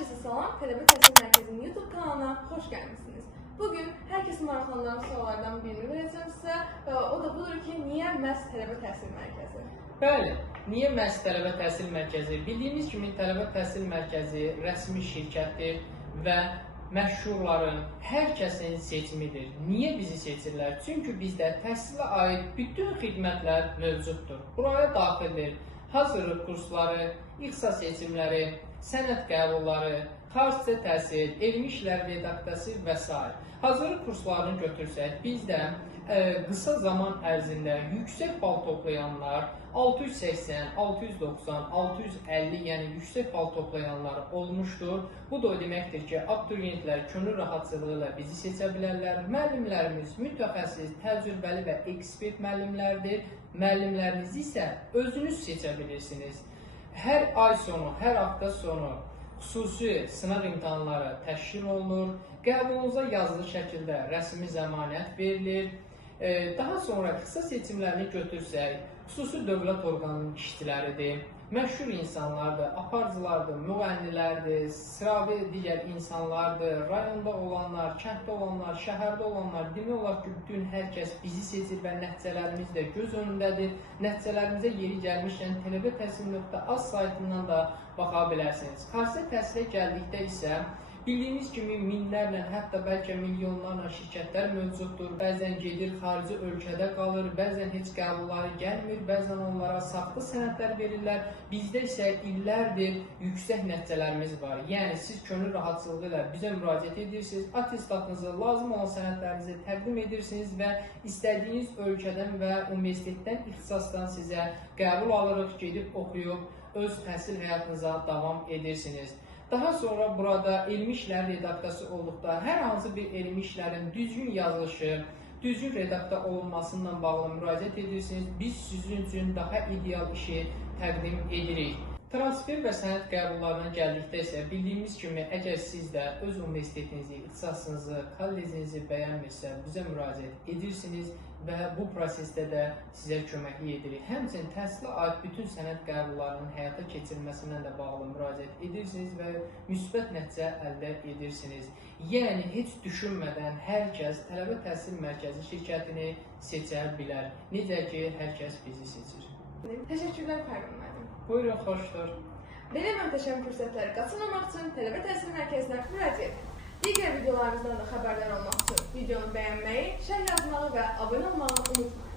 Herkese salam, Tələbə Təhsil Mərkəzinin YouTube kanalına xoş gəlmişsiniz. Bugün hər kəsin maraqlanan suallardan birini verəcəm sizə və o da budur ki, niyə məhz Tələbə Təhsil Mərkəzi? Bəli, niyə məhz Tələbə Təhsil Mərkəzi? Bildiyimiz kimi Tələbə Təhsil Mərkəzi rəsmi şirkətdir və məşhurların, hər kəsin seçimidir. Niyə bizi seçirlər? Çünki bizdə təhsilə aid bütün xidmətlər mövcuddur. Buraya daxildir hazırlıq kursları, ixtisas seçimləri, sənəd qəbulları, xaricdə təhsil, elmi işlər redaksiyası və s. Hazırlıq kurslarını götürsək, bizdə qısa zaman ərzində yüksək bal toplayanlar 680, 690, 650, yəni yüksək bal toplayanlar olmuşdur. Bu da o deməkdir ki, abituriyentlər könül rahatçılığı ilə bizi seçə bilərlər. Müəllimlərimiz mütəxəssis, təcrübəli və ekspert müəllimlərdir. Müəllimlərinizi isə özünüz seçə bilirsiniz. Hər ay sonu, hər hafta sonu xüsusi sınaq imtahanları təşkil olunur. Qəbulunuza yazılı şəkildə rəsmi zəmanət verilir. Daha sonra ixtisas seçimlərini götürsək, xüsusi dövlət orqanının işçiləridir, məşhur insanlardır, aparıcılardır, müğənnilərdir, sıravi digər insanlardır, rayonda olanlar, kənddə olanlar, şəhərdə olanlar, demək olar ki, bütün hər kəs bizi seçir və nəticələrimiz də göz önündədir. Nəticələrimizə yeri gəlmişkən tələbətəhsil.az saytından da baxa bilərsiniz. Xaricdə təhsilə gəldikdə isə bildiyimiz kimi minlərlə, hətta bəlkə milyonlarla şirkətlər mövcuddur. Bəzən gedir xarici ölkədə qalır, bəzən heç qəbulları gəlmir, bəzən onlara saxta sənədlər verirlər. Bizdə isə illərdir yüksək nəticələrimiz var. Yəni siz könül rahatçılığı ilə bizə müraciət edirsiniz, attestatınızı, lazım olan sənədlərinizi təqdim edirsiniz və istədiyiniz ölkədən və universitetdən, ixtisasdan sizə qəbul alırıq, gedib oxuyub öz təhsil həyatınıza davam edirsiniz. Daha sonra burada elmi işlər redaksiyası olduqda hər hansı bir elmi işlərin düzgün yazılışı, düzgün redaksiya olunmasından bağlı müraciət edirsiniz. Biz sizin üçün daha ideal işi təqdim edirik. Transfer və sənəd qəbullarına gəldikdə isə bildiyimiz kimi, əgər siz də öz universitetinizi, ixtisasınızı, kollecinizi bəyənmirsə, bizə müraciət edirsiniz və bu prosesdə də sizə köməklik edirik. Həmçinin təhsilə aid bütün sənəd qəbullarının həyata keçirilməsindən də bağlı müraciət edirsiniz və müsbət nəticə əldə edirsiniz. Yəni, heç düşünmədən hər kəs Tələbə Təhsil Mərkəzi şirkətini seçə bilər. Necə ki, hər kəs bizi seçir. Təşəkkürlər Fərqan müəllim. Buyurun, xoşdur. Belə möhtəşəm fürsətləri qaçırmamaq üçün Tələbə Təhsil Mərkəzinə müraciət edin. Digər videolarımızdan da xəbərdar olmaq üçün videonu bəyənməyi, şərh yazmağı və abunə olmağı unutmayın.